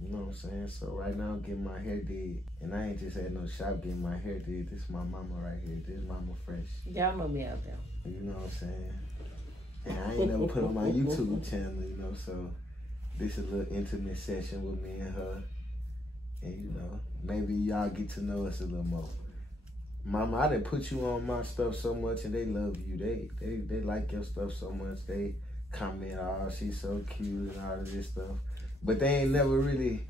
You know what I'm saying? So right now I'm getting my hair did. And I ain't just at no shop getting my hair did. This is my mama right here. This is Mama Fresh. Y'all know me out there. You know what I'm saying? And I ain't never put on my YouTube channel, you know, so this is a little intimate session with me and her. And, you know, maybe y'all get to know us a little more. Mama, I done put you on my stuff so much and they love you. They like your stuff so much. They comment, oh, she's so cute and all of this stuff. But they ain't never really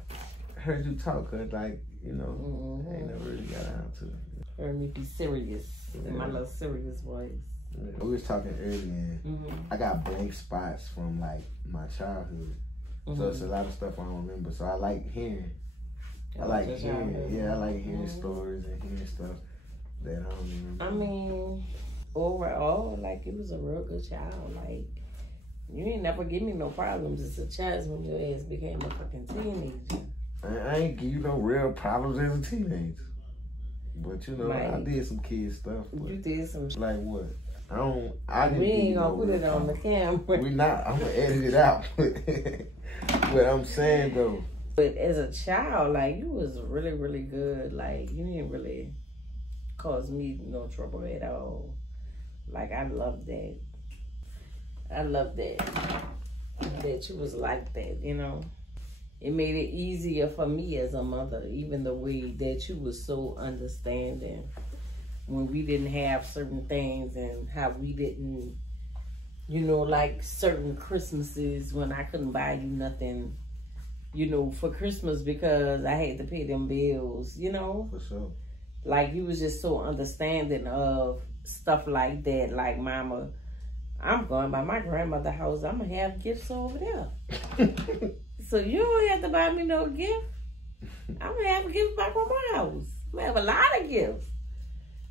heard you talk, cause like, you know, they ain't never really got down to it. Heard me be serious in my little serious voice. Yeah. We was talking earlier and I got blank spots from like my childhood. So it's a lot of stuff I don't remember. So I like hearing. I like hearing stories and hearing stuff that I don't even remember. I mean, overall, like, it was a real good child. Like, you ain't never give me no problems as a child when your ass became a fucking teenager. I ain't give you no real problems as a teenager. But, you know, like, I did some kid stuff. You did some shit. Like what? I didn't We ain't gonna no put it on the camera. We not. I'm gonna edit it out. But I'm saying, though. But as a child, like, you was really, really good. Like, you didn't really cause me no trouble at all. Like, I love that. I love that you was like that, you know. It made it easier for me as a mother, even the way that you was so understanding when we didn't have certain things and how we didn't, you know, like certain Christmases when I couldn't buy you nothing, you know, for Christmas because I had to pay them bills, you know. For sure. Like, you was just so understanding of stuff like that. Like, Mama, I'm going by my grandmother's house. I'm going to have gifts over there. So you don't have to buy me no gift. I'm going to have a gift back from my house. I'm going to have a lot of gifts.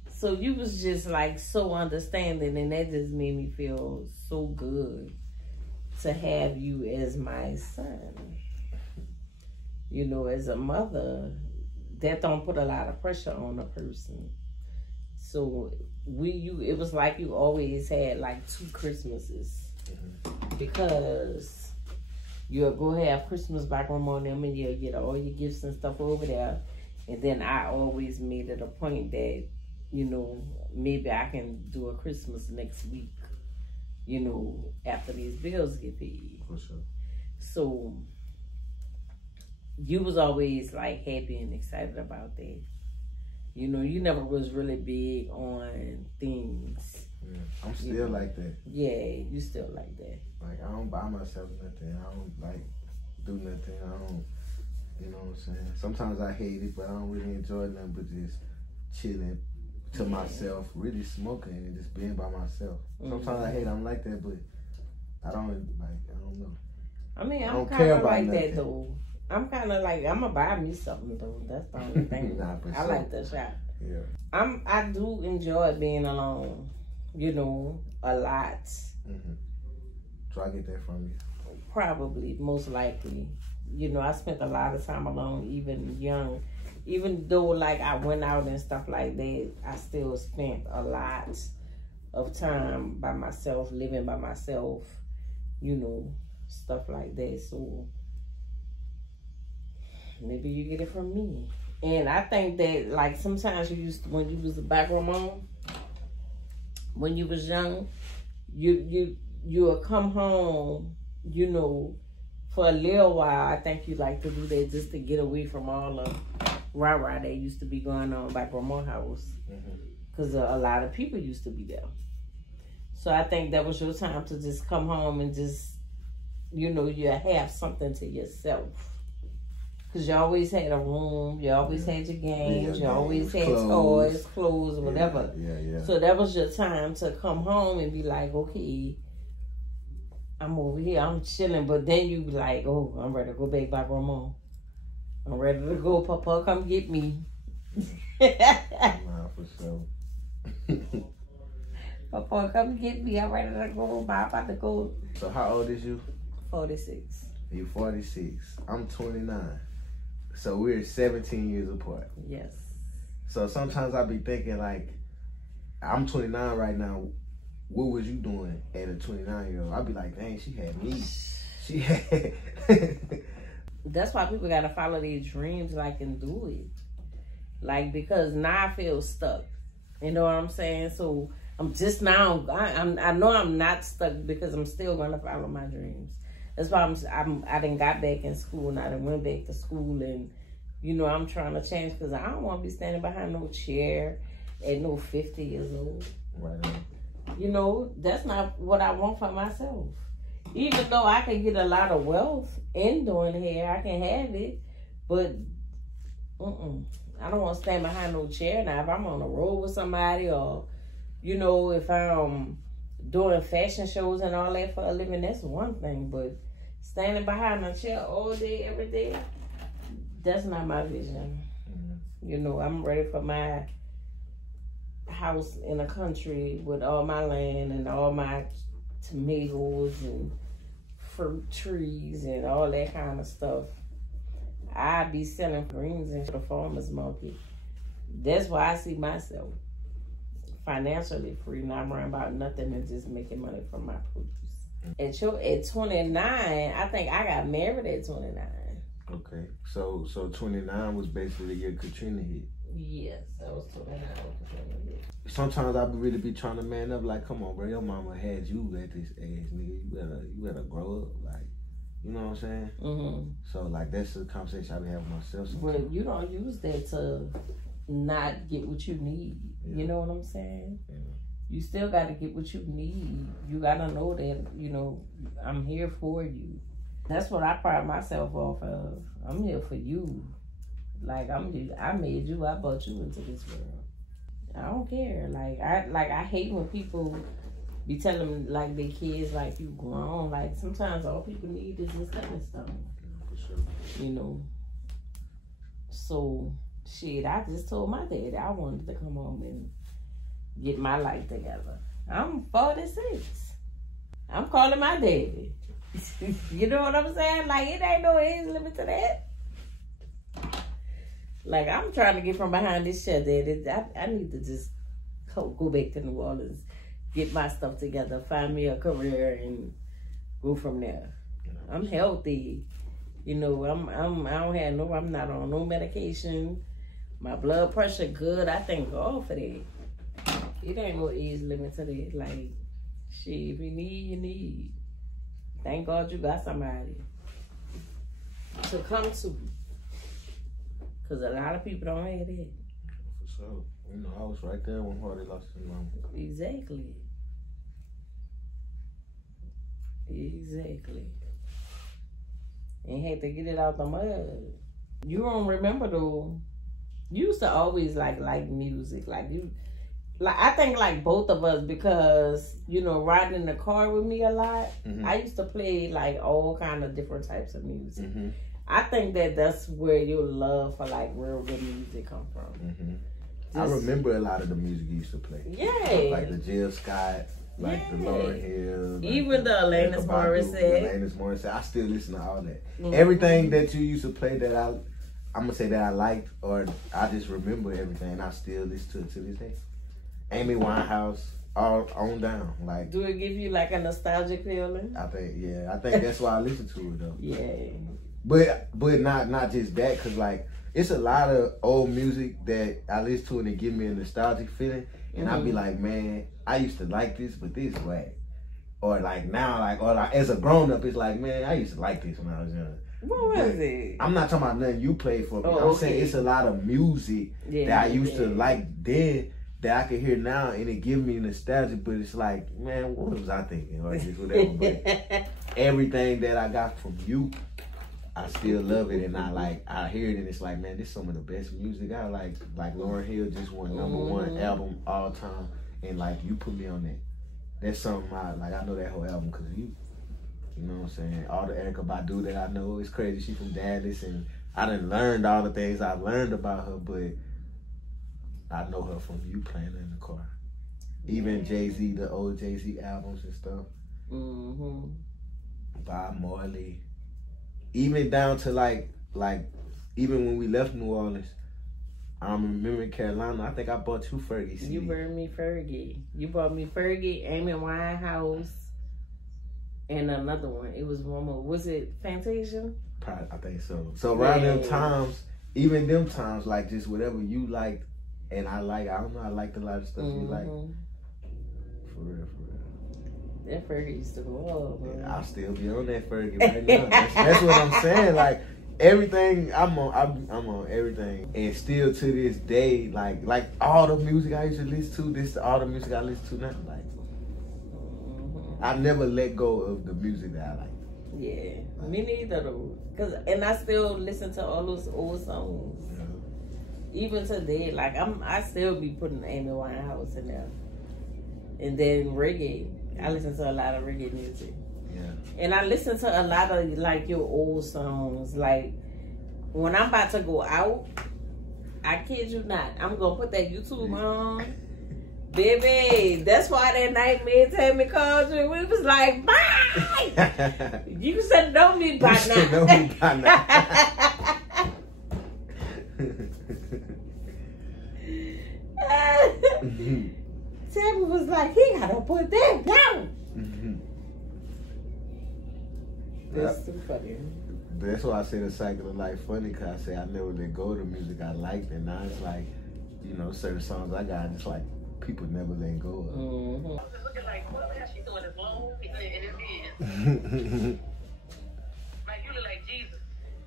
So you was just, like, so understanding, and that just made me feel so good to have you as my son. You know, as a mother, that don't put a lot of pressure on a person. So it was like you always had like 2 Christmases because you'll go have Christmas back home on them and you'll get all your gifts and stuff over there. And then I always made it a point that, you know, maybe I can do a Christmas next week, you know, after these bills get paid. For sure. So you was always like happy and excited about that. You know, you never was really big on things. Yeah, I'm still like that. Yeah, you still like that. Like, I don't buy myself nothing. I don't, like, do nothing. I don't, you know what I'm saying? Sometimes I hate it, but I don't really enjoy nothing but just chilling to myself, really smoking and just being by myself. Sometimes I hate I'm like that, but I don't know. I mean, I'm kind of like that, though. I'm kind of like, I'm going to buy me something, though. That's the only thing. I like the shop. Yeah. I do enjoy being alone, you know, a lot. So I get that from you? Probably, most likely. You know, I spent a lot of time alone, even young. Even though, like, I went out and stuff like that, I still spent a lot of time by myself, living by myself, you know, stuff like that. So maybe you get it from me. And I think that, like, sometimes when you was a background mom, when you was young, you'll come home, you know, for a little while. I think you like to do that just to get away from all the rah-rah that used to be going on by grandma's house. Because a lot of people used to be there. So I think that was your time to just come home and just, you know, you have something to yourself. Because you always had a room, you always had your games, you always had toys, clothes, or whatever. So that was your time to come home and be like, okay, I'm over here, I'm chilling. But then you be like, oh, I'm ready to go back by grandma. I'm ready to go, Papa, come get me. Nah, for sure. Papa, come get me, I'm ready to go, I'm about to go. So how old is you? 46. You 46. I'm 29. So we're 17 years apart. Yes. So sometimes I be thinking, like, I'm 29 right now. What was you doing at a 29-year-old? I'd be like, dang, she had me. She had... That's why people gotta follow their dreams, like, and do it. Like, because now I feel stuck. You know what I'm saying? So I'm just now. I know I'm not stuck because I'm still gonna follow my dreams. That's why I done got back in school and I done went back to school, and you know I'm trying to change because I don't want to be standing behind no chair at no 50 years old. Right. You know, that's not what I want for myself. Even though I can get a lot of wealth in doing hair, I can have it, but I don't want to stand behind no chair. Now, if I'm on the road with somebody, or you know, if I'm doing fashion shows and all that for a living, that's one thing. But standing behind a chair all day, every day, that's not my vision. Mm-hmm. You know, I'm ready for my house in the country with all my land and all my tomatoes and fruit trees and all that kind of stuff. I be selling greens in the farmer's market. That's why I see myself financially free, not worrying about nothing and just making money from my produce. At 29, I think I got married at 29. Okay, so 29 was basically the year Katrina hit. Yes, that was 29. Sometimes I really be trying to man up, like, come on, bro, your mama had you at this age, nigga. You better grow up, like, you know what I'm saying? Mm-hmm. So, like, that's the conversation I be having with myself sometimes. But you don't use that to not get what you need. Yeah. You know what I'm saying? Yeah. You still got to get what you need. You got to know that, you know, I'm here for you. That's what I pride myself off of. I'm here for you. Like, I made you, I brought you into this world. I don't care. I hate when people be telling like their kids like you grown. Like sometimes all people need is a stepping stone. For sure. You know. So shit, I just told my dad I wanted to come home and get my life together. I'm 46. I'm calling my daddy. You know what I'm saying? Like it ain't no age limit to that. Like, I'm trying to get from behind this shit, Daddy. I need to just go back to New Orleans, get my stuff together, find me a career, and go from there. I'm healthy. You know, I'm not on no medication. My blood pressure good. I thank God for that. It ain't no age limit to that. Like, shit, if you need, you need. Thank God you got somebody to come to. Because a lot of people don't have that. For sure. You know, I was right there when Hardy lost his mom. Exactly. And had to get it out the mud. You don't remember though. You used to always like music. I think like both of us, because, you know, riding in the car with me a lot, mm-hmm. I used to play like all kind of different types of music. Mm-hmm. I think that's where your love for like real good music come from. Mm-hmm. I remember a lot of the music you used to play. Yeah. Like the Jill Scott, like the Lauryn Hill. Like even the Alanis Morissette. I still listen to all that. Mm-hmm. Everything that you used to play that I'm going to say that I liked, or I just remember everything, and I still listen to this day. Amy Winehouse, all on down. Like, do it give you like a nostalgic feeling? I think that's why I listen to it though. Yeah. But not just that, because like it's a lot of old music that I listen to and it give me a nostalgic feeling, and mm-hmm. I be like, man, I used to like this, but this whack. Or like now, as a grown up, it's like, man, I used to like this when I was young. What was it? I'm not talking about nothing you played for me. I'm saying it's a lot of music that I used to like then that I can hear now, and it give me nostalgia. But it's like, man, what was I thinking? Or just whatever. But everything that I got from you, I still love it, and I hear it, and it's like, man, this is some of the best music I like. Like Lauryn Hill just won #1 album all time, and like you put me on that. That's something I know that whole album because you know what I'm saying. All the Erykah Badu that I know, it's crazy. She from Dallas, and I done learned all the things I learned about her, but I know her from you playing her in the car. Even Jay-Z, the old Jay-Z albums and stuff. Mm-hmm. Bob Marley. Even down to like even when we left New Orleans, I remember in Carolina, I think I bought 2 Fergie CDs. You bought me Fergie. You bought me Fergie, Amy Winehouse, and another one. It was one more. Was it Fantasia? Probably, I think so. So around them times, even them times, like just whatever you like, and I like. I don't know. I liked a lot of stuff you like. For real. That Fergie used to go on. Yeah, I'll still be on that Fergie right now. That's what I'm saying. Like everything, I'm on everything, and still to this day, like all the music I used to listen to, all the music I listen to now. Like I never let go of the music that I like. Yeah, me neither though. And I still listen to all those old songs. Yeah. Even today, like I still be putting Amy Winehouse in there. And then reggae. I listen to a lot of reggae music. Yeah. And I listen to a lot of like your old songs. Like when I'm about to go out, I kid you not, I'm gonna put that YouTube on. Baby, that's why that night me and Tammy called you. We was like, bye! You said know me by now. Know me by now. Tammy was like, he gotta put that down. That's too funny. That's why I say the cycle of life funny, because I say I never let go of the music I liked, and now it's like, you know, certain songs I got, just like people never let go of. Mm-hmm. I was just looking like, what the hell she doing this long in his head? Like, you look like Jesus.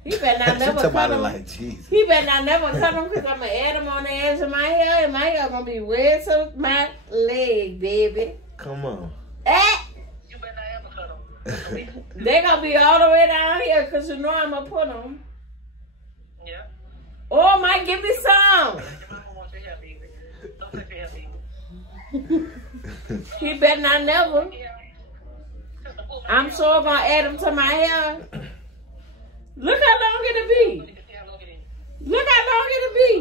He better not never She cut him. like Jesus. He better not never cut him because I'm going to add him on the edge of my hair, and my hair going to be way to my leg, baby. Come on. Eh! You better not ever cut him. They going to be all the way down here because you know I'm going to put them. Yeah. Oh, Mike, give me some. Your mama wants your hair, baby. Don't touch your hair, baby. He better not never. I'm sure going to add him to my hair. Look how long it'll be. Look how long it'll be.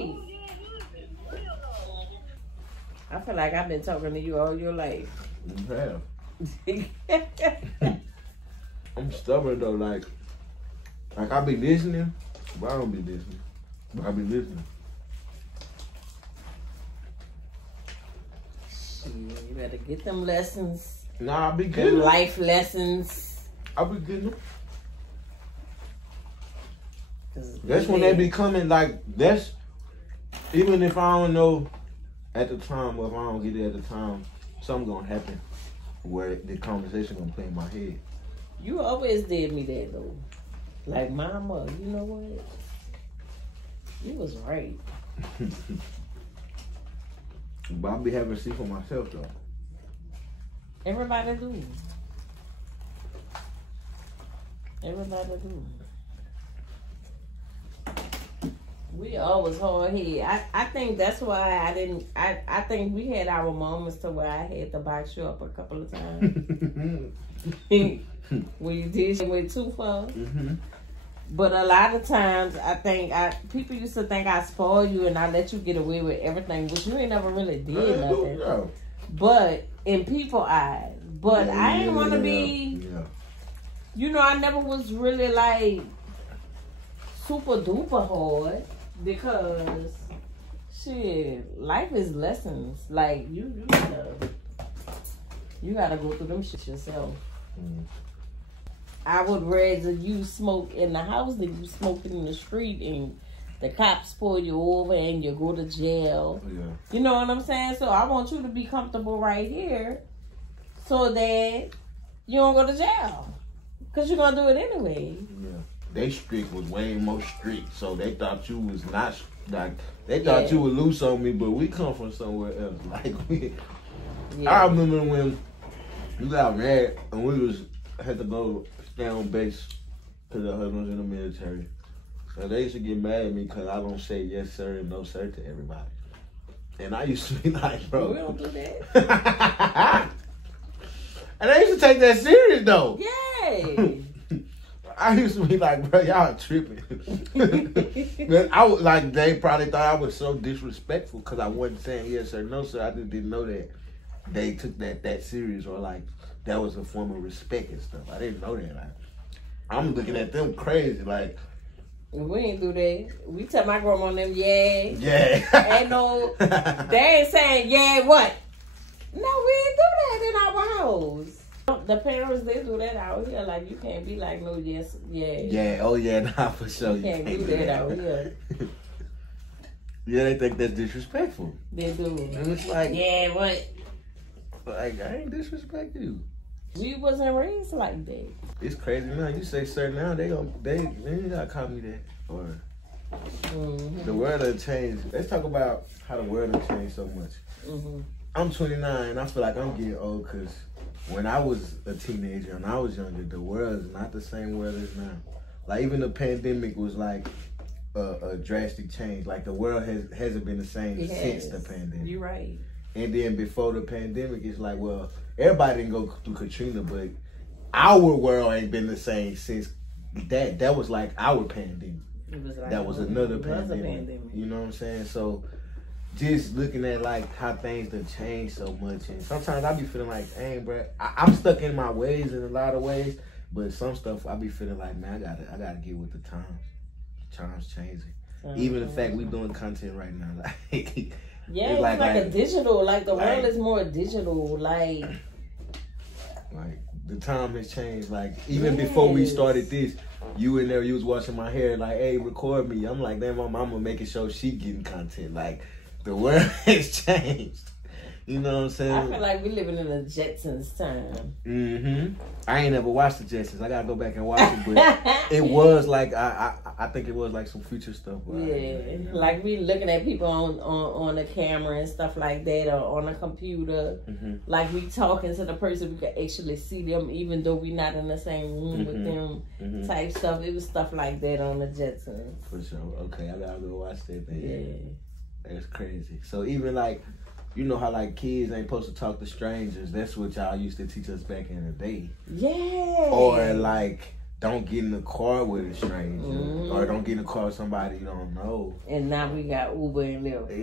I feel like I've been talking to you all your life. You have. I'm stubborn though, like I be listening, but I don't be listening. But I be listening. You better get them lessons. Nah, I be Them getting them. life lessons. I be getting them. That's when they be coming, like, that's, even if I don't know at the time, or if I don't get it at the time, something gonna happen where the conversation gonna play in my head. You always did me that though. Like, mama, you know what? You was right. But I be having to see for myself though. Everybody do. Everybody do. We always hard head. I think that's why I think we had our moments to where I had to box you up a couple of times. When you did shit way too far. Mm-hmm. But a lot of times I think people used to think I spoiled you and I let you get away with everything, which you ain't never really did nothing. Yeah. But in people's eyes. But I ain't wanna be you know, I never was really like super duper hard. Because, shit, life is lessons. Like, you gotta go through them shit yourself. Mm. I would rather you smoke in the house than you smoke in the street and the cops pull you over and you go to jail. Yeah. You know what I'm saying? So I want you to be comfortable right here so that you don't go to jail. Because you're going to do it anyway. Yeah. They street was way more street, so they thought you was not like they thought you would loose on me, but we come from somewhere else. Like we, I remember when you got mad and we had to go stay on base because the husband was in the military. So they used to get mad at me because I don't say yes sir and no sir to everybody. And I used to be like, bro, we don't do that. And they used to take that serious though. Yay. I used to be like, bro, y'all tripping. I was like, they probably thought I was so disrespectful because I wasn't saying yes or no, sir. I just didn't know that they took that serious or like that was a form of respect and stuff. I didn't know that. Like, I'm looking at them crazy, like. We ain't do that. We tell my grandma and them, yeah. Yeah. Ain't no, they ain't saying, yeah, what? No, we ain't do that in our house. The parents, they do that out here. Like, you can't be like, no, yes, yeah. Yeah, oh yeah, nah, for sure. You can't do that out here. Yeah, they think that's disrespectful. They do. And it's like, Yeah, what? like, I ain't disrespect you. We wasn't raised like that. It's crazy now. You say sir now, they ain't gotta call me that. Or the world done changed. Let's talk about how the world done changed so much. I'm 29. I feel like I'm getting old because when I was a teenager and I was younger, the world is not the same world as now. Like, even the pandemic was like a drastic change. Like, the world hasn't been the same since the pandemic. You're right. And then before the pandemic, it's like, well, everybody didn't go through Katrina, but our world ain't been the same since that. That was like our pandemic. It was like that was another pandemic. You know what I'm saying? So just looking at like how things have changed so much, and sometimes I be feeling like, dang, bro, I'm stuck in my ways in a lot of ways, but some stuff I be feeling like, man, I gotta get with the times. Times changing. Even the fact we doing content right now, like yeah, it's like a digital. Like the world is more digital. Like the time has changed. Like even before we started this, you in there, you was washing my hair, like, hey, record me. I'm like, damn, my mama making sure she getting content. Like, the world has changed. You know what I'm saying? I feel like we living in the Jetsons time. I ain't never watched the Jetsons. I gotta go back and watch it, but it was like I think it was like some future stuff. Yeah, like we looking at people on the camera and stuff like that, or on a computer. Like we talking to the person, we could actually see them, even though we not in the same room with them. Type stuff. It was stuff like that on the Jetsons. For sure. Okay, I gotta go watch that thing. Yeah, that's crazy. So even like, you know how like kids ain't supposed to talk to strangers. That's what y'all used to teach us back in the day. Yeah. Or like, don't get in the car with a stranger, or don't get in the car with somebody you don't know. And now we got Uber and Lyft.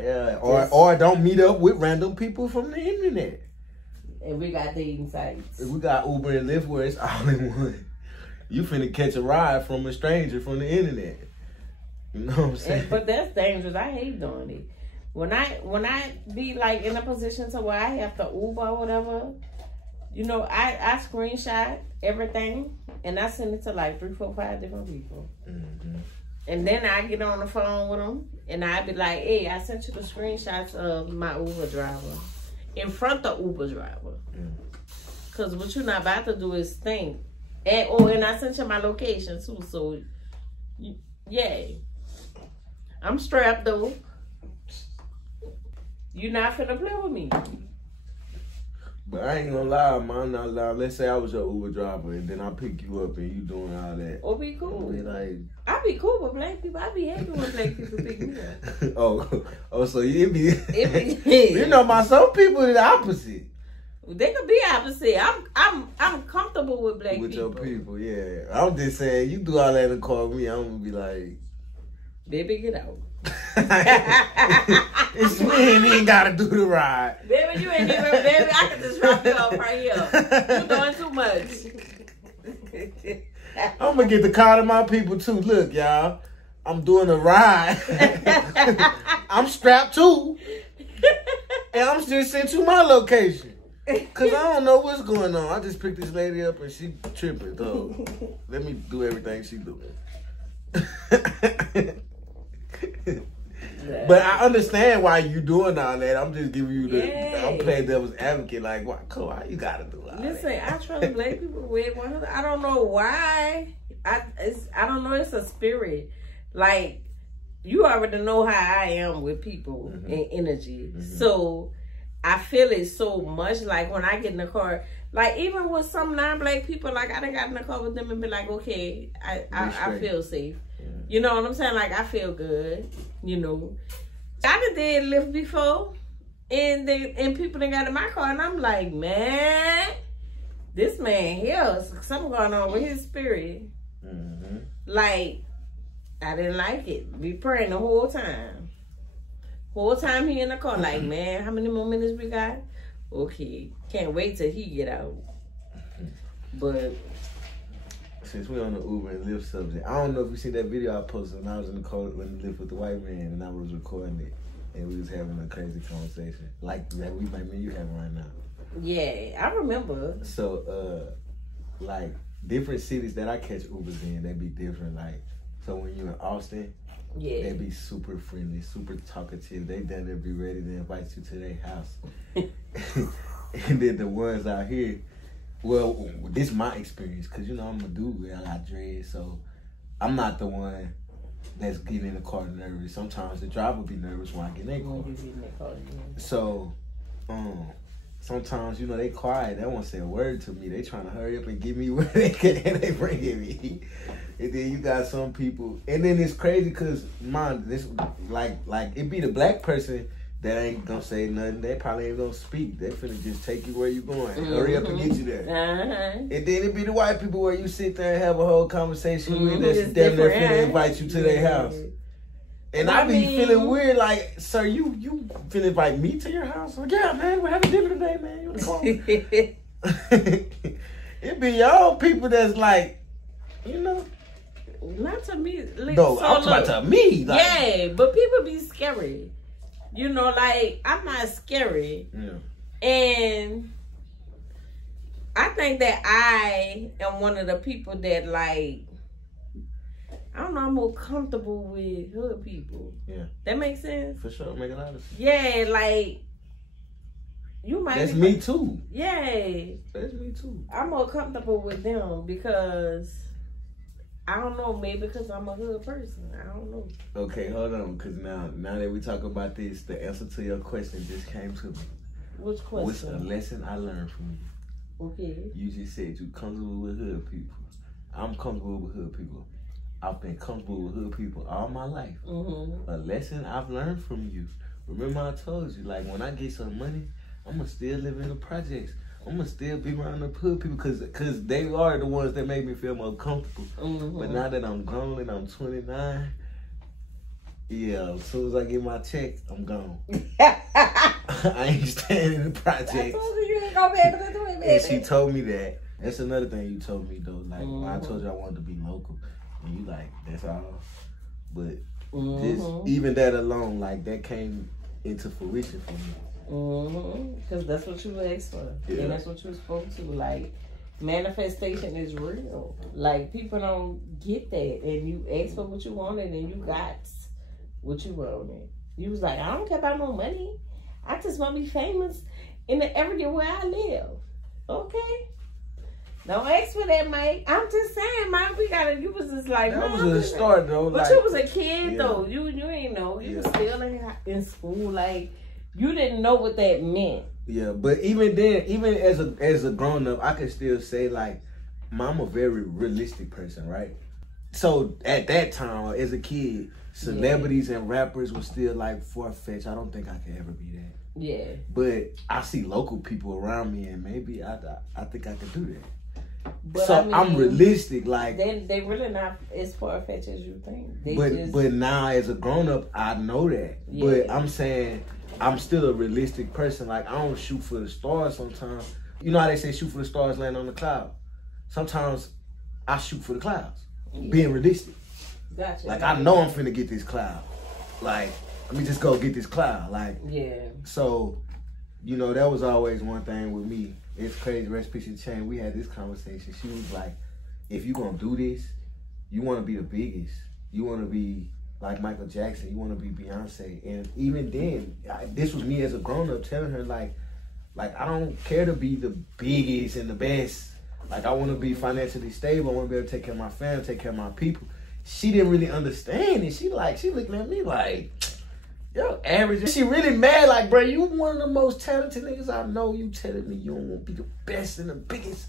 Yeah. Or don't meet up with random people from the internet. And we got dating sites. We got Uber and Lyft where it's all in one. You finna catch a ride from a stranger from the internet. You know what I'm saying? But that's dangerous. I hate doing it. When I be like in a position to where I have to Uber or whatever, you know, I screenshot everything and I send it to like 3, 4, 5 different people. And then I get on the phone with them and I be like, hey, I sent you the screenshots of my Uber driver in front of Uber driver. Because what you're not about to do is think. And I sent you my location too. So, yeah. I'm strapped though. You not finna play with me. But I ain't gonna lie, man. I'm not lying. Let's say I was your Uber driver and then I pick you up and you doing all that. Oh, be cool. Be like, I be cool with black people. I be happy when black people pick me up. oh, so you be you know, some people are the opposite. They could be opposite. I'm comfortable with black people. With your people, yeah. I'm just saying, you do all that and call me, I'm gonna be like, baby, get out. It's me and he ain't gotta do the ride. Baby, you ain't even, baby, I can just drop you off right here. You doing too much. I'm gonna get the call to my people too. Look, y'all, I'm doing a ride. I'm strapped too. And I'm just sent to my location. Cause I don't know what's going on. I just picked this lady up and she tripping, though. Let me do everything she doing. But I understand why you doing all that. I'm just giving you I'm playing devil's advocate. Like, why you gotta do all Listen, that? I trust black people with 100. I don't know why. I don't know. It's a spirit. Like, you already know how I am with people and energy. So I feel it so much. Like when I get in the car, like even with some non-black people, like I done got in the car with them and be like, okay, I feel safe. You know what I'm saying? Like I feel good. You know, I done did Lyft before, and people done got in my car, and I'm like, man, this man here, something going on with his spirit. Like, I didn't like it. We praying the whole time. Whole time he in the car, like, man, how many more minutes we got? Okay, can't wait till he get out. But since we're on the Uber and Lyft subject, I don't know if you seen that video I posted when I was in the car when Lyft with the white man and I was recording it and we was having a crazy conversation like me and you having right now. Yeah, I remember. So, like, different cities that I catch Ubers in, they be different. Like, so when you're in Austin, Yeah. they be super friendly, super talkative. They done be ready to invite you to their house. And then the ones out here, well, this is my experience, because, you know, I'm a dude, I got dreads, so I'm not the one that's getting in the car nervous. Sometimes the driver be nervous when I get in their car. So, sometimes, you know, they quiet. They won't say a word to me. They trying to hurry up and get me where they can, and they bringing me. And then you got some people, and then it's crazy because this like it be the black person that ain't gonna say nothing. They probably ain't gonna speak. They finna just take you where you going. Hurry up and get you there. And then it be the white people where you sit there and have a whole conversation with that's damn near finna invite you to their house. And I be feeling weird, like, sir, you finna invite me to your house? Like, yeah, man, we're having dinner today, man. It be y'all people that's like, you know. Not to me. Like, no, so I'm talking about to me. Like, yeah, but people be scary. You know, like, I'm not scary. Yeah. And I think that I am one of the people that, like, I don't know, I'm more comfortable with hood people. Yeah. That makes sense? For sure, make a lot of sense. Yeah, like, you might That's me too. Yeah. That's me too. I'm more comfortable with them because, I don't know, maybe because I'm a hood person. I don't know. Okay, hold on, because now that we talk about this, the answer to your question just came to me. Which question? What's a lesson I learned from you? Okay. You just said you comfortable with hood people. I'm comfortable with hood people. I've been comfortable with hood people all my life. Mm-hmm. A lesson I've learned from you. Remember I told you, like, when I get some money, I'm going to still live in the projects. I'm going to still be around the hood people because they are the ones that make me feel more comfortable. Mm-hmm. But now that I'm grown and I'm 29, yeah, as soon as I get my check, I'm gone. I ain't staying in the projects. I told you ain't going to be able to do it, baby. And she told me that. That's another thing you told me, though. Like, when I told you I wanted to be local, and you like, that's all. But just even that alone, like, that came into fruition for me. Because that's what you asked for. Yeah. And that's what you spoke to. Like, manifestation is real. Like, people don't get that. And you asked for what you wanted and you got what you wanted. You was like, I don't care about no money. I just want to be famous in the area where I live. Okay? Don't ask for that, Mike. I'm just saying, Mike, you was just like, that was a start, though. But like, you was a kid, though. You ain't know. You was still in school. Like, you didn't know what that meant. Yeah, but even then, even as a grown up, I can still say, like, I'm a very realistic person, right? So at that time, as a kid, celebrities and rappers were still like far-fetched. I don't think I could ever be that. Yeah. But I see local people around me, and maybe I think I could do that. But so I mean, I'm realistic, like they really not as far-fetched as you think. But now as a grown-up, I know that. Yeah. But I'm saying I'm still a realistic person. Like, I don't shoot for the stars sometimes. You know how they say shoot for the stars, land on the cloud? Sometimes I shoot for the clouds. Yeah. Being realistic. Gotcha. Like, I know I'm finna get this cloud. Like, let me just go get this cloud. Like, yeah. So, you know, that was always one thing with me. It's crazy. Rest in peace, Chain. We had this conversation. She was like, if you gonna do this, you want to be the biggest. You want to be like Michael Jackson. You want to be Beyonce. And even then, this was me as a grown-up telling her, like, I don't care to be the biggest and the best. Like, I want to be financially stable. I want to be able to take care of my family, take care of my people. She didn't really understand it. She looking at me like, yo, average. She really mad, like, bro, you one of the most talented niggas I know. You telling me you don't want to be the best and the biggest.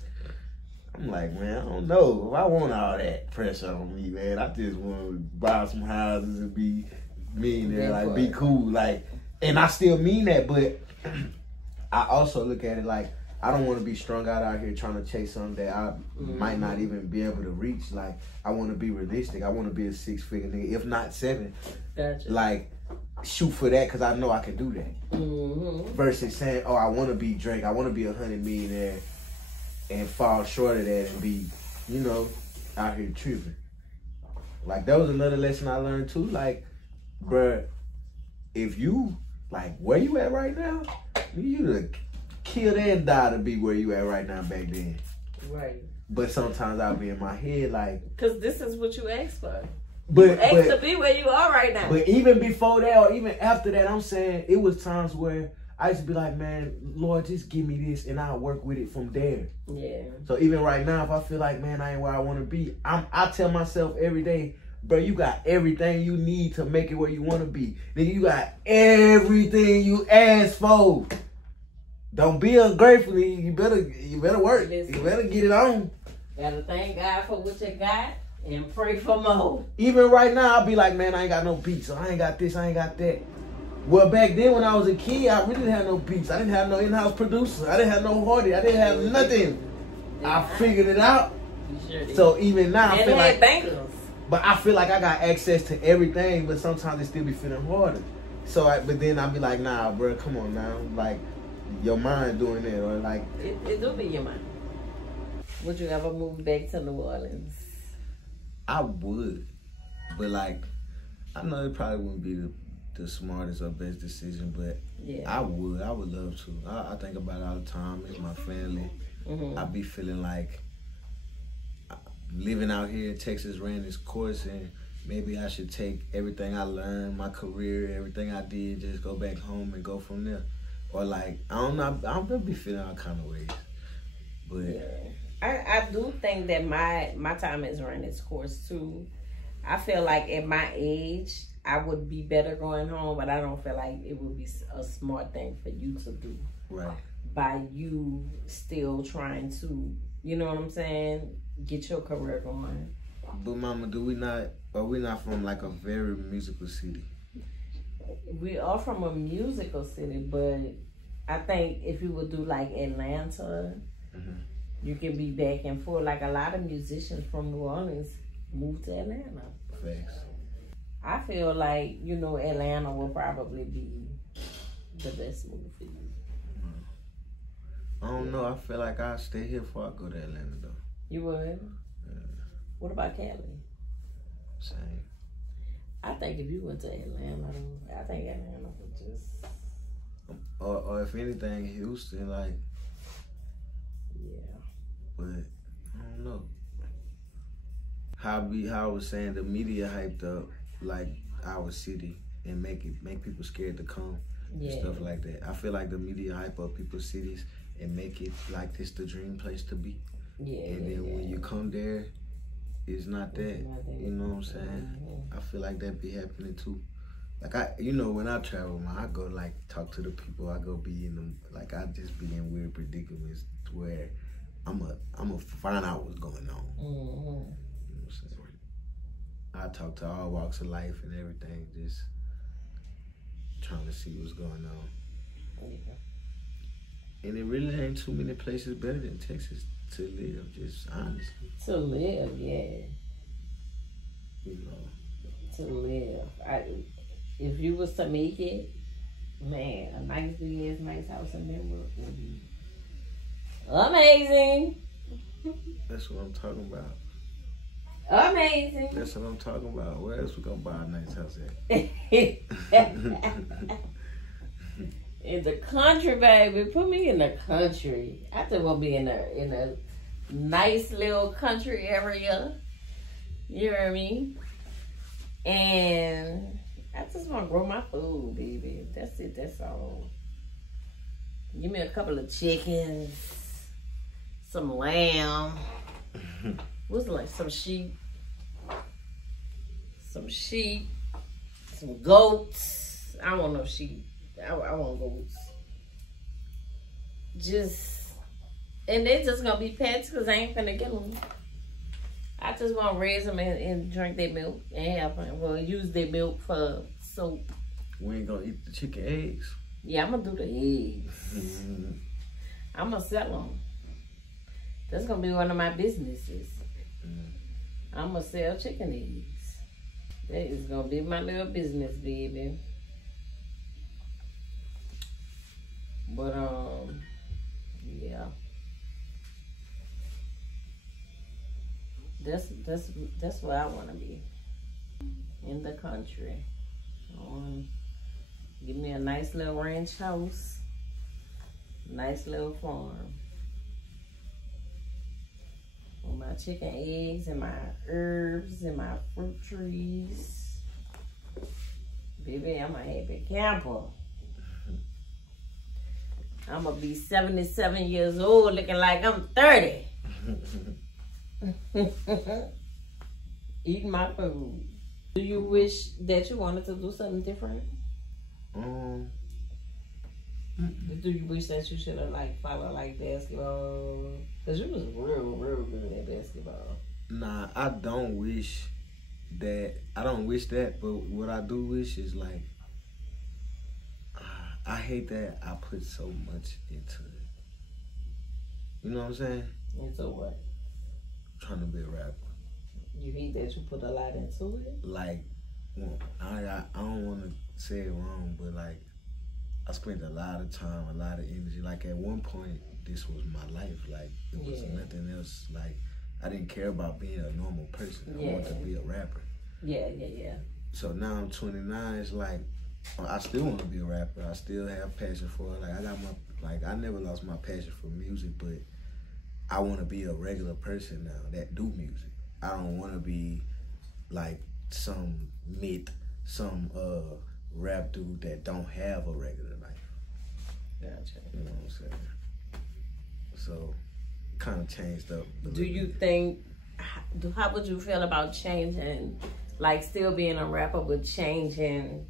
I'm like, man, I don't know if I want all that pressure on me, man. I just want to buy some houses and be millionaire, like, be cool, like, and I still mean that, but I also look at it like, I don't want to be strung out here trying to chase something that I might not even be able to reach. Like, I want to be realistic. I want to be a 6-figure nigga, if not 7. Gotcha. Like, shoot for that because I know I can do that. Versus saying, oh, I want to be Drake. I want to be a 100 millionaire and fall short of that and be, you know, out here tripping. Like, that was another lesson I learned too. Like, bruh, if you, like, where you at right now, you the kill and die to be where you at right now back then. Right. But sometimes I'll be in my head like, because this is what you asked for. but You asked to be where you are right now. But even before that, or even after that, I'm saying it was times where I used to be like, man, Lord, just give me this, and I'll work with it from there. Yeah. So even right now, if I feel like, man, I ain't where I want to be, I tell myself every day, bro, you got everything you need to make it where you want to be. Nigga, you got everything you asked for. Don't be ungrateful. You better work. Listen. You better get it on. Gotta thank God for what you got and pray for more. Even right now, I'll be like, man, I ain't got no beats. So I ain't got this, I ain't got that. Well, back then when I was a kid, I really didn't have no beats. I didn't have no in-house producers. I didn't have no Hardy. I didn't have nothing. I figured it out. You sure did. So even now, I and feel like, bankers. but I feel like I got access to everything, but sometimes it still be feeling harder. So, but then I be like, nah, bro, come on now. Like, your mind doing that, or like. It do be your mind. Would you ever move back to New Orleans? I would, but like, I know it probably wouldn't be the smartest or best decision, but Yeah. I would love to. I think about it all the time. It's my family. Mm-hmm. I be feeling like living out here in Texas ran this course, and maybe I should take everything I learned, my career, everything I did, just go back home and go from there. Or like, I don't know, I don't be feeling all kind of ways. But Yeah. I do think that my time has run its course too. I feel like at my age, I would be better going home, but I don't feel like it would be a smart thing for you to do. right. By you still trying to, you know what I'm saying, get your career going. But mama, are we not from like a very musical city? We are from a musical city, but I think if you would do like Atlanta, Mhm. you can be back and forth. Like a lot of musicians from New Orleans moved to Atlanta. Facts. I feel like, you know, Atlanta will probably be the best move for you. I don't know. I feel like I'll stay here before I go to Atlanta though. You would? What about Cali? Same. I think if you went to Atlanta, I think Atlanta would just, Or if anything, Houston, like, yeah. but I don't know. How I was saying, the media hyped up like our city and make people scared to come Yeah. and stuff like that. I feel like the media hype up people's cities and make it like this the dream place to be. Yeah. And then when you come there, it's not that. You know what I'm saying? Mhm. I feel like that be happening too. Like when I travel, man, I go like talk to the people. I go be in them, like I just be in weird predicaments where I'm find out what's going on. Mhm. You know what I'm saying? I talk to all walks of life and everything, just trying to see what's going on. Yeah. And it really ain't too many places better than Texas to live, just honestly. To live, yeah. You know. To live. If you was to make it, man, a nice big ass nice house in Denver would be amazing. That's what I'm talking about. Amazing. That's what I'm talking about. Where else we gonna buy a nice house at? In the country, baby. Put me in the country. I just want to be in a nice little country area. You know what I mean? And I just want to grow my food, baby. That's it. That's all. Give me a couple of chickens, some lamb. What's like some sheep? Some goats. I want no sheep. I want goats. And they just gonna be pets because I ain't finna get them. I just want to raise them and drink their milk and have them. Well, use their milk for soap. We ain't gonna eat the chicken eggs. Yeah, I'm gonna do the eggs. Mm-hmm. I'm gonna sell them. That's gonna be one of my businesses. I'm gonna sell chicken eggs. That is gonna be my little business, baby. But yeah. That's where I wanna be. In the country. Give me a nice little ranch house. Nice little farm. With my chicken eggs and my herbs and my fruit trees. Baby, I'm a happy camper. I'm gonna be 77 years old looking like I'm 30. Eating my food. Do you wish that you wanted to do something different? Do you wish that you should have like followed like basketball? Cause you was real good at basketball. Nah, I don't wish that. I don't wish that, but what I do wish is like, I hate that I put so much into it. You know what I'm saying? Into what? Trying to be a rapper. You hate that you put a lot into it? Like, well, I don't want to say it wrong, but like, I spent a lot of time, a lot of energy. Like at one point, this was my life. Like it was nothing else. Like I didn't care about being a normal person. I wanted to be a rapper. Yeah. So now I'm 29. It's like I still want to be a rapper. I still have passion for it. Like I got I never lost my passion for music, but I want to be a regular person now that do music. I don't want to be like some rap dude that don't have a regular life. Gotcha. You know what I'm saying? So, kind of changed up. Do you think, how would you feel about changing, like still being a rapper, but changing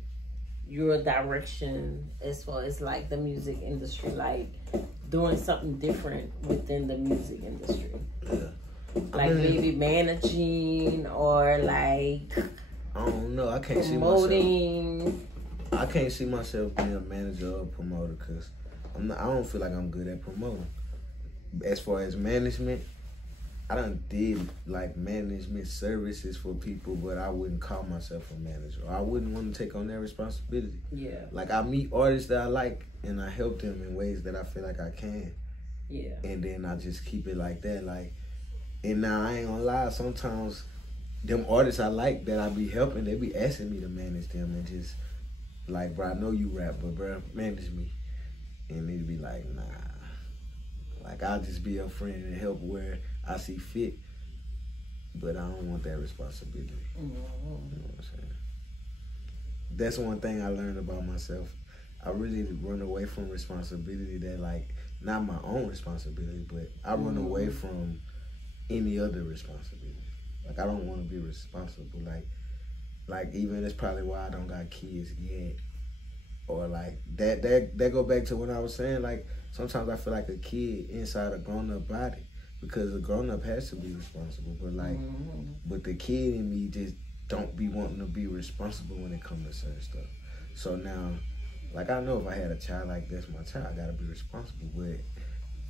your direction as far as like the music industry, like doing something different within the music industry? Yeah. Like maybe managing or like I don't know. I can't promoting. I can't see myself being a manager or a promoter because I don't feel like I'm good at promoting. As far as management, I done did like management services for people, but I wouldn't call myself a manager. I wouldn't want to take on that responsibility. Yeah. Like I meet artists that I like and I help them in ways that I feel like I can. Yeah. And then I just keep it like that. Like, and now I ain't gonna lie, sometimes them artists I like that I be helping, they be asking me to manage them and just like, bro, I know you rap, but bro, manage me. And they be like, nah. Like, I'll just be a friend and help where I see fit, but I don't want that responsibility. Mm-hmm. You know what I'm saying? That's one thing I learned about myself. I really run away from responsibility that, like, not my own responsibility, but I run away from any other responsibility. Like, I don't want to be responsible. Like even that's probably why I don't got kids yet. Or like that go back to what I was saying. Like sometimes I feel like a kid inside a grown up body because a grown up has to be responsible. But like, but the kid in me just don't be wanting to be responsible when it comes to certain stuff. So now, like I know if I had a child like this, my child, I gotta be responsible. But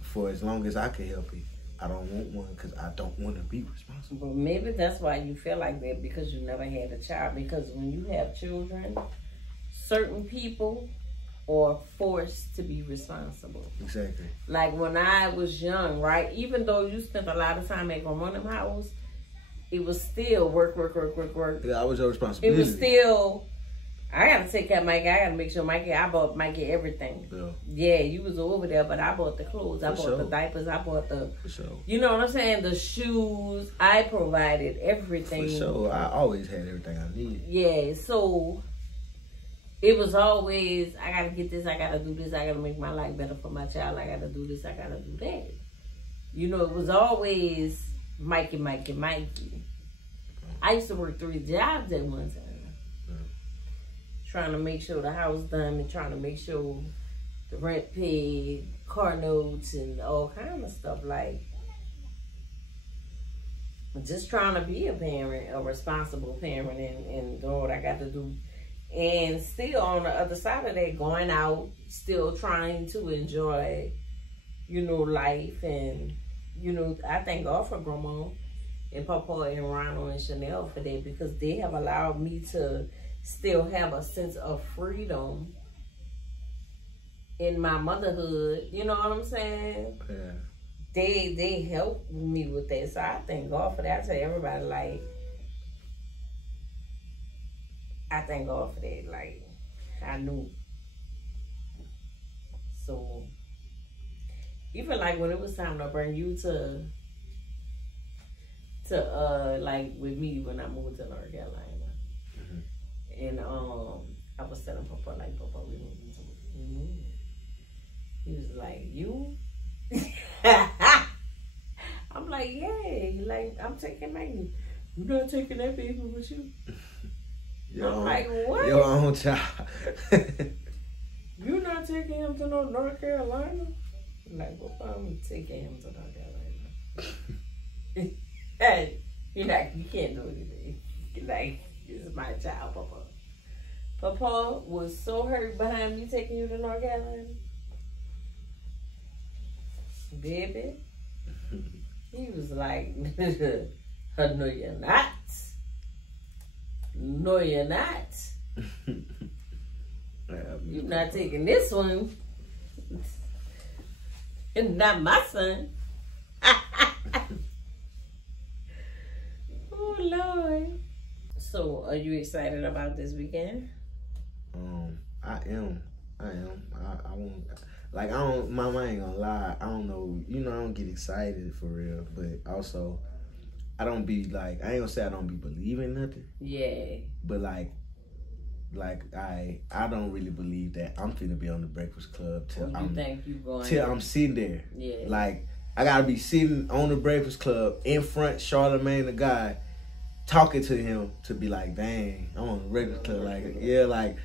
for as long as I can help it, I don't want one because I don't want to be responsible. But maybe that's why you feel like that, because you never had a child. Because when you have children, certain people are forced to be responsible. Exactly. Like when I was young, right? Even though you spent a lot of time at grandma's house, it was still work. Yeah, I was your responsibility. It was still, I gotta take care of Mikey. I gotta make sure I bought Mikey everything. Yeah, you was over there, but I bought the clothes. I bought the diapers. I bought the, you know what I'm saying? The shoes. I provided everything. For sure. I always had everything I needed. Yeah, so it was always, I gotta get this, I gotta do this, I gotta make my life better for my child, I gotta do this, I gotta do that. You know, it was always Mikey. I used to work 3 jobs at one time. Trying to make sure the house done and trying to make sure the rent paid, car notes, and all kind of stuff. Like, just trying to be a parent, a responsible parent, and doing what I got to do. And still on the other side of that, going out, still trying to enjoy, you know, life. And, you know, I thank God for Grandma and Papa and Ronald and Chanel for that, because they have allowed me to still have a sense of freedom in my motherhood. You know what I'm saying? Yeah. They helped me with that. So I thank God for that. I tell everybody, like, I thank God for that. Like, I knew. So, even like when it was time to bring you to like with me when I moved to North Carolina, and I was telling Papa like, Papa, we moving to. He was like, you? I'm like, yeah. Like, I'm taking Maggie. You're not taking that baby with you. I'm like, what? Your own child. You're not taking him to North Carolina? I'm like, Papa, I'm taking him to North Carolina. Hey, you can't do anything. You're like, this is my child, Papa. Papa was so hurt behind me taking you to North Carolina. Baby. He was like, no, you're not. No, you're not. You're not taking this one. And not my son. Oh, Lord. So, are you excited about this weekend? I am. I won't. Like, Mama ain't gonna lie. I don't know. You know, I don't get excited for real. But also, I don't be like, I ain't gonna say I don't be believing nothing. Yeah. But like I don't really believe that I'm finna be on the Breakfast Club till I'm sitting there. Yeah. Like, I gotta be sitting on the Breakfast Club in front, Charlamagne the guy, talking to him to be like, dang, I'm on the Breakfast Club. Like, yeah, like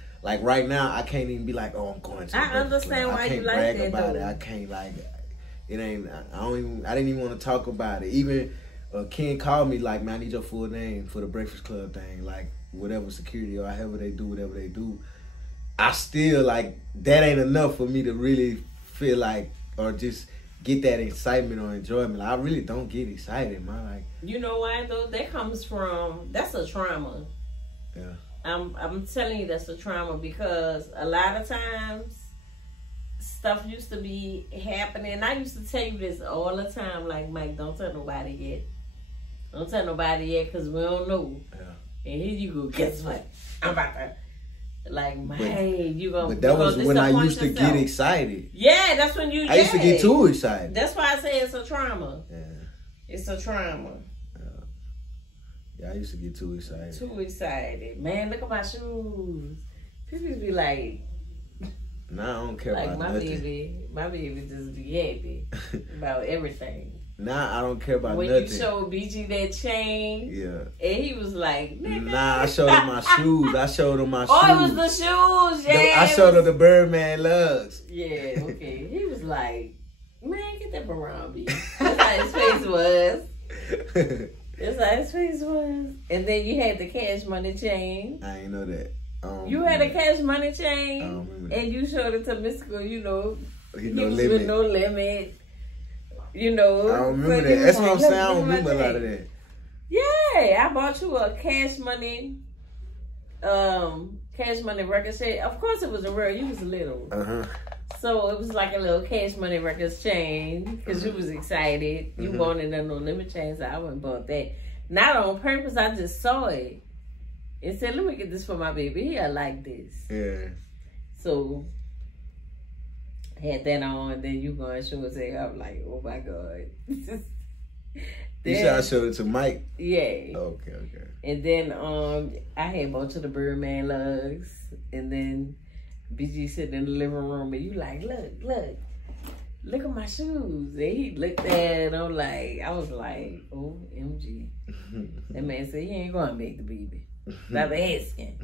right now, I can't even be like, oh, I'm going to the I understand why you like that. I can't brag about it. I can't, like, it ain't, I didn't even want to talk about it. Even Ken called me like, man, I need your full name for the Breakfast Club thing. Like, whatever security or however they do, whatever they do. I still, like, that ain't enough for me to really feel like, or just get that excitement or enjoyment. Like, I really don't get excited, man. Like, you know why, though? That comes from, that's a trauma. Yeah. I'm telling you that's a trauma because a lot of times stuff used to be happening. And I used to tell you this all the time, like, Mike, don't tell nobody yet. Don't tell nobody yet because we don't know. Yeah. And here you go, guess what? I'm about to, like, man, you gonna. But that was when I used to get excited. Yeah, that's when you. I used to get too excited. That's why I say it's a trauma. Yeah. It's a trauma. Yeah, I used to get too excited. Too excited. Man, look at my shoes. People used to be like... Nah, I don't care like about my nothing. My baby just be happy about everything. Nah, I don't care about when nothing. When you showed BG that chain... Yeah. And he was like... Nah, I showed him my shoes. I showed him my shoes. Oh, it was the shoes, yeah. I showed him the Birdman lugs. Yeah, okay. He was like, man, get that around me. That's how his face was. That's how his face was. And then you had the Cash Money chain. I ain't know that. You had a Cash Money chain. And you showed it to Mystical, you know. He was with no limit. You know. I don't remember that. That's what I'm saying. I don't remember a lot of that. Yeah. I bought you a Cash Money record chain. Of course it was a real. You was little. Uh-huh. So it was like a little Cash Money Records chain because you was excited. You wanted a No Limit chain, so I went and bought that. Not on purpose, I just saw it and said, let me get this for my baby. He'll like this. Yeah. So I had that on, and then you go and show it to her. I'm like, oh my God. You said I showed it to Mike? Yeah. Okay. And then I had a bunch of the Birdman lugs, and then BG sitting in the living room, and you like, look at my shoes. And he looked at it, and I was like, OMG. That man said he ain't gonna make the baby. Stop asking.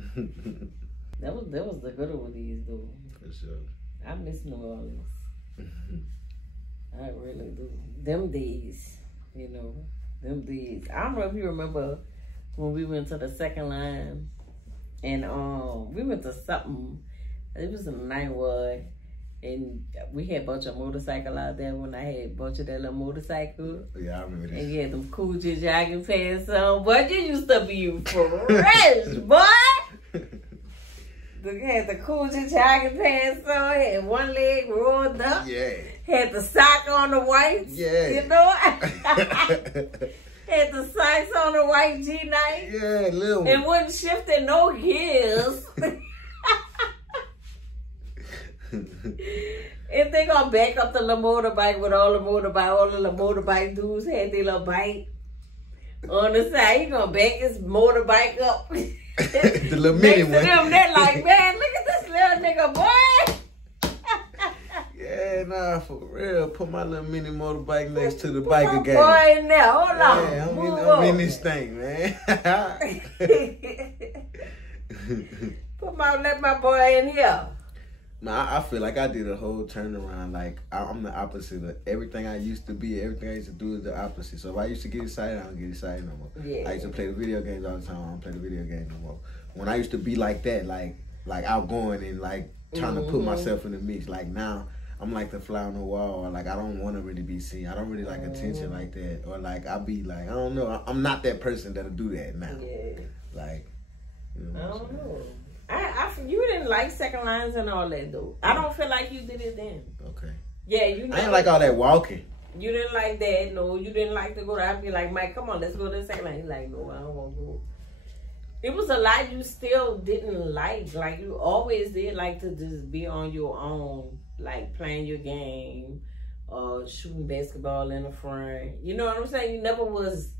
That was the good old days, though. For sure. I miss New Orleans. I really do. Them days, you know, them days. I don't know if you remember when we went to the second line, and we went to something. It was a night one, and we had a bunch of motorcycle out there when I had a bunch of that little motorcycle. Yeah, I remember this. And you had them cool jogging pants on. Boy, you used to be fresh, boy. You had the cool jogging pants on, had one leg rolled up. Yeah. Had the sock on the whites. Yeah. You know? Had the socks on the white G-Night. Yeah, little one. And wasn't shifting no gears. And If they gonna back up the little motorbike with all the motorbike dudes had their little bike on the side, he gonna back his motorbike up. The little mini one. Them, they're like, man, look at this little nigga, boy. Yeah, nah, for real. Put my little mini motorbike next to the biker gang. Boy, in there, hold on. Yeah, I'm in this thing, man. Let my boy in here. Nah, I feel like I did a whole turnaround. Like, I'm the opposite of everything I used to be. Everything I used to do is the opposite. So if I used to get excited, I don't get excited no more. Yeah. I used to play the video games all the time. I don't play the video games no more. When I used to be like that, like outgoing and like trying to put myself in the mix, like now I'm like the fly on the wall. Or like I don't want to really be seen. I don't really like attention like that. Or like I be like, I don't know. I'm not that person that'll do that now. Yeah. Like, you know. I don't know. You didn't like second lines and all that though. I don't feel like you did it then. Okay. Yeah, you know. I ain't like all that walking. You didn't like that. No, you didn't like to go to. I'd be like, Mike, come on, let's go to the second line. He's like, no, I don't want to go. It was a lot you still didn't like. Like you always did like to just be on your own, like playing your game, shooting basketball in the front. You know what I'm saying? You never was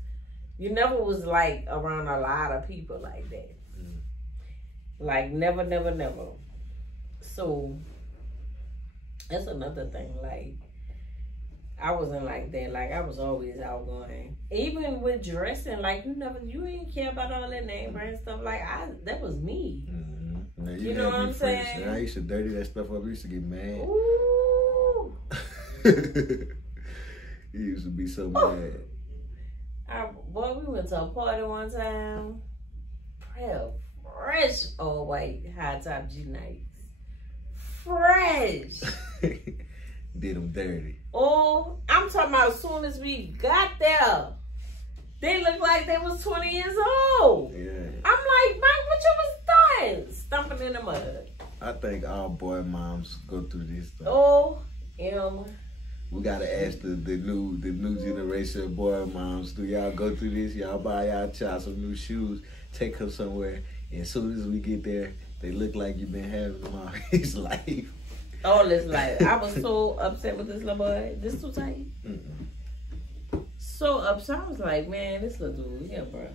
like around a lot of people like that. Like, never. So, that's another thing. Like, I wasn't like that. Like, I was always outgoing. Even with dressing, like, you ain't care about all that name brand stuff. Like, that was me. Mm-hmm. Now, you know what I'm saying? I used to dirty that stuff up. I used to get mad. Ooh. You used to be so mad. Boy, we went to a party one time. Fresh all white high top G Nikes. Fresh. Did them dirty. Oh, I'm talking about as soon as we got there, they looked like they was 20 years old. Yeah. I'm like, Mike, what you was doing? Stumping in the mud. I think all boy moms go through this stuff. Oh, we gotta ask the new generation of boy moms, do y'all go through this? Y'all buy y'all child some new shoes, take her somewhere, and as soon as we get there, they look like you've been having them all his life. All his life. I was so upset with this little boy. This too tight. So upset. I was like, man, this little dude, yeah, bro.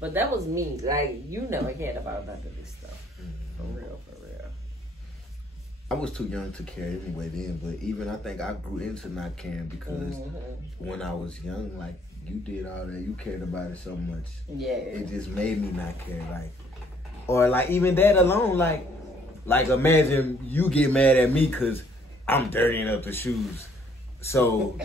But that was me. Like, you never cared about none of this stuff. For real. I was too young to care anyway then, but even I think I grew into not caring because when I was young, like, you did all that, you cared about it so much. Yeah. It just made me not care, like, or like even that alone, like imagine you get mad at me because I'm dirtying up the shoes. So,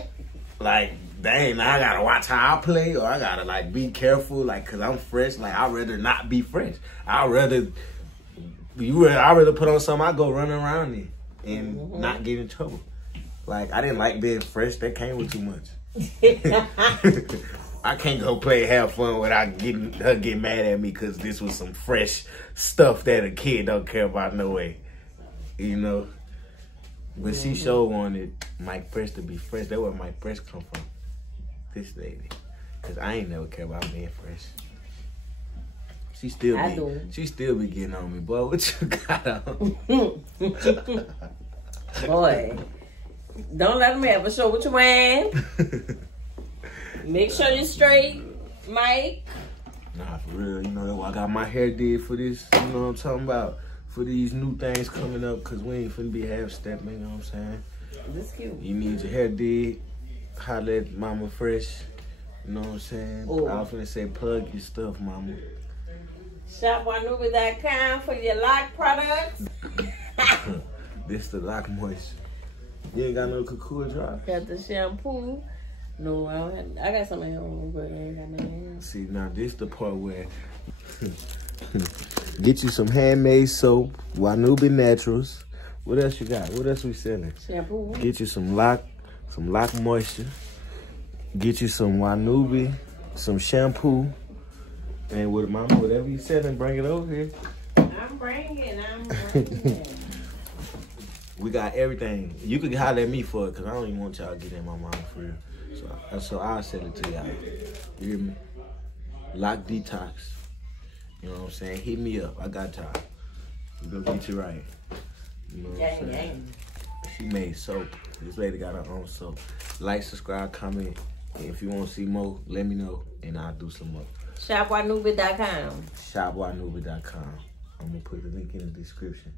like, dang, now I gotta watch how I play, or I gotta like be careful, like, cause I'm fresh. Like, I'd rather not be fresh. I'd rather put on something I go running around in and not get in trouble. Like, I didn't like being fresh. That came with too much. I can't go play have fun without her getting mad at me because this was some fresh stuff that a kid don't care about no way. You know? But she sure wanted Mike Fresh to be fresh. That's where Mike Fresh come from. This lady. Because I ain't never care about being fresh. She still be getting on me. Boy, what you got on? Boy, don't let them have a show. What you wearing? Make sure you're straight, Mike. Nah, for real. You know, I got my hair did for this. You know what I'm talking about? For these new things coming up, because we ain't finna be half-stepping, you know what I'm saying? This cute. You need your hair did. Holla at Mama Fresh. You know what I'm saying? Ooh. I was finna say plug your stuff, Mama. ShopWanubi.com for your lock products. This the lock moisture. You ain't got no Kukua drop? Got the shampoo. No, I got some at home, but I ain't got none. See, now this the part where get you some handmade soap, Wanubi Naturals. What else you got? What else we selling? Shampoo. Get you some lock moisture. Get you some Wanubi, some shampoo. And with Mama, whatever you selling, bring it over here. I'm bringing. We got everything. You could holler at me for it, because I don't even want y'all to get in my mind for real. So I'll sell it to y'all. You hear me? Lock Detox. You know what I'm saying? Hit me up. I got y'all. We gonna get you right. You know what I'm saying? She made soap. This lady got her own soap. Like, subscribe, comment. And if you want to see more, let me know, and I'll do some more. ShopWanuba.com. ShopWanuba.com. I'm going to put the link in the description.